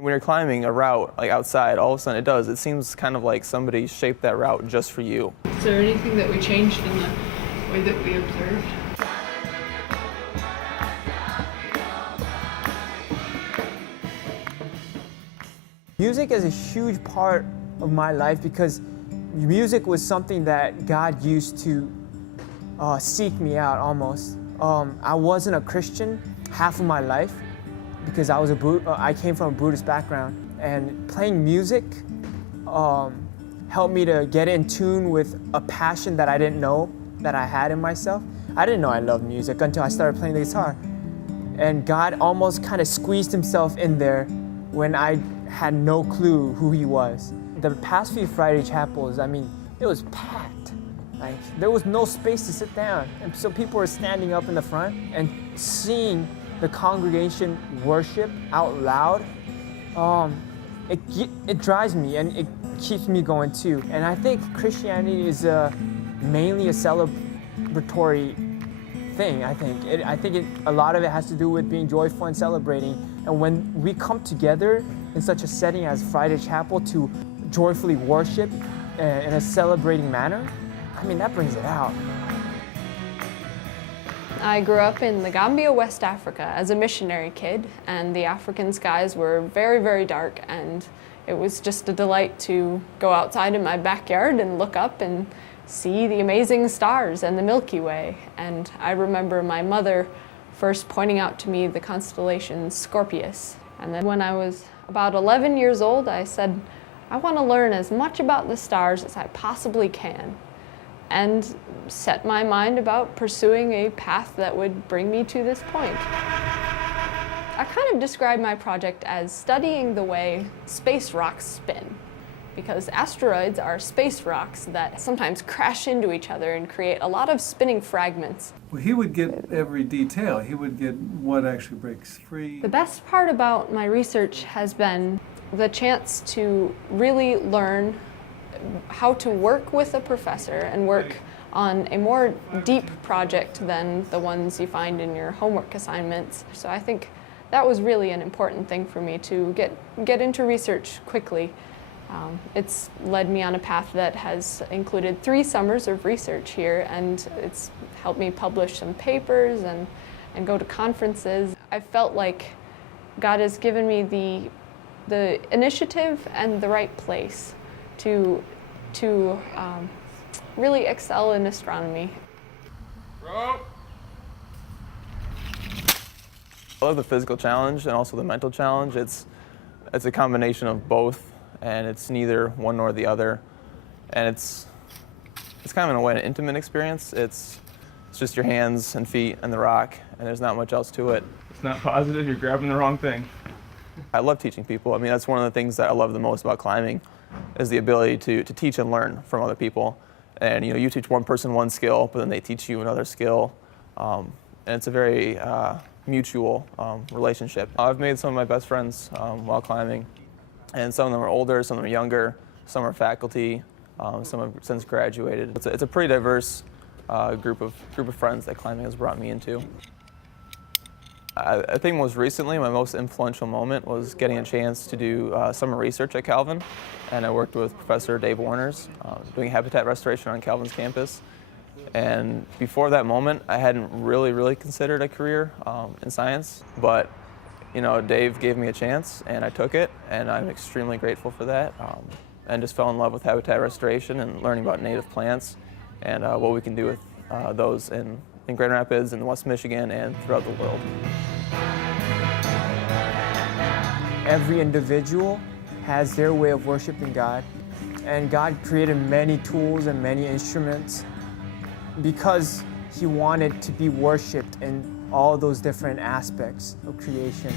When you're climbing a route like outside, all of a sudden it seems kind of like somebody shaped that route just for you. Is there anything that we changed in the way that we observed? Music is a huge part of my life because music was something that God used to seek me out almost. I wasn't a Christian half of my life because I came from a Buddhist background, and playing music helped me to get in tune with a passion that I didn't know that I had in myself. I didn't know I loved music until I started playing the guitar. And God almost kind of squeezed himself in there when I had no clue who he was. The past few Friday chapels, I mean, it was packed. Like, there was no space to sit down. And so people were standing up in the front, and seeing the congregation worship out loud, it drives me and it keeps me going too. And I think Christianity is mainly a celebratory thing. I think a lot of it has to do with being joyful and celebrating. And when we come together in such a setting as Friday Chapel to joyfully worship in a celebrating manner, I mean, that brings it out. I grew up in the Gambia, West Africa as a missionary kid, and the African skies were very, very dark, and it was just a delight to go outside in my backyard and look up and see the amazing stars and the Milky Way. And I remember my mother first pointing out to me the constellation Scorpius. And then when I was about 11 years old, I said, I want to learn as much about the stars as I possibly can, and set my mind about pursuing a path that would bring me to this point. I kind of describe my project as studying the way space rocks spin, because asteroids are space rocks that sometimes crash into each other and create a lot of spinning fragments. Well, he would get every detail. He would get what actually breaks free. The best part about my research has been the chance to really learn how to work with a professor and work on a more deep project than the ones you find in your homework assignments. So I think that was really an important thing for me, to get into research quickly. It's led me on a path that has included 3 summers of research here, and it's helped me publish some papers and go to conferences. I felt like God has given me the initiative and the right place to really excel in astronomy. I love the physical challenge and also the mental challenge. It's a combination of both, and it's neither one nor the other. And it's kind of, in a way, an intimate experience. It's just your hands and feet and the rock, and there's not much else to it. It's not positive, you're grabbing the wrong thing. I love teaching people. I mean, that's one of the things that I love the most about climbing, is the ability to teach and learn from other people. And you teach one person one skill, but then they teach you another skill. And it's a very mutual relationship. I've made some of my best friends while climbing, and some of them are older, some of them are younger, some are faculty, some have since graduated. It's a pretty diverse group of friends that climbing has brought me into. I think most recently, my most influential moment was getting a chance to do summer research at Calvin, and I worked with Professor Dave Warners doing habitat restoration on Calvin's campus. And before that moment, I hadn't really considered a career in science, but Dave gave me a chance, and I took it, and I'm extremely grateful for that, and just fell in love with habitat restoration and learning about native plants and what we can do with those in Grand Rapids and West Michigan and throughout the world. Every individual has their way of worshiping God, and God created many tools and many instruments because he wanted to be worshipped in all those different aspects of creation.